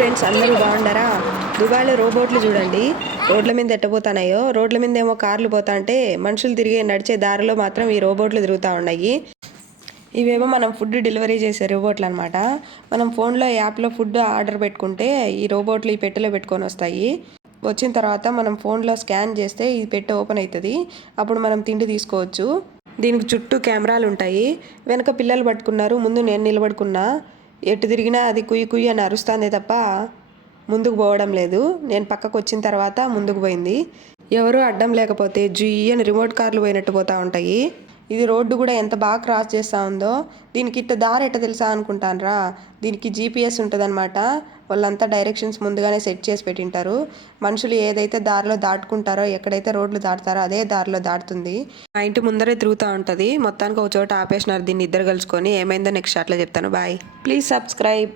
Friends, అందరూ బాగుండరా? దుబాయ్లో రోబోట్లు చూడండి రోడ్ల మీద ఎట్టబోతున్నాయో. రోడ్ల మీద ఏమో కార్లు పోతా అంటే మనుషులు తిరిగే నడిచే దారిలో మాత్రం ఈ రోబోట్లు తిరుగుతూ ఉన్నాయి. ఇవేమో మనం ఫుడ్ డెలివరీ చేసే రోబోట్లు అనమాట. మనం ఫోన్లో యాప్లో ఫుడ్ ఆర్డర్ పెట్టుకుంటే ఈ రోబోట్లు ఈ పెట్టెలో పెట్టుకొని వస్తాయి. వచ్చిన తర్వాత మనం ఫోన్లో స్కాన్ చేస్తే ఈ పెట్టె ఓపెన్ అవుతుంది. అప్పుడు మనం తిండి తీసుకోవచ్చు. దీనికి చుట్టూ కెమెరాలు ఉంటాయి. వెనక పిల్లలు పట్టుకున్నారు, ముందు నేను నిలబడుకున్నా. ఎటు తిరిగినా అది కుయ్యి కుయ్యి అని అరుస్తుంది తప్ప ముందుకు పోవడం లేదు. నేను పక్కకు వచ్చిన తర్వాత ముందుకు పోయింది. ఎవరు అడ్డం లేకపోతే జుయ్యి అని రిమోట్ కార్లు పోయినట్టు పోతూ ఉంటాయి. ఇది రోడ్డు కూడా ఎంత బాగా క్రాస్ చేస్తూ ఉందో. దీనికి ఇట్ట దారి ఎట్ట తెలుసా అనుకుంటానరా? దీనికి జీపీఎస్ ఉంటుందన్నమాట. వాళ్ళంతా డైరెక్షన్స్ ముందుగానే సెట్ చేసి పెట్టింటారు. మనుషులు ఏదైతే దారిలో దాటుకుంటారో, ఎక్కడైతే రోడ్లు దాటుతారో అదే దారిలో దాటుతుంది. మా ఇంటి ముందరే తిరుగుతూ ఉంటుంది. మొత్తానికి ఒక చోట ఆపేసినారు దీన్ని ఇద్దరు కలుసుకొని. ఏమైందో నెక్స్ట్ అట్లా చెప్తాను. బాయ్. Please subscribe.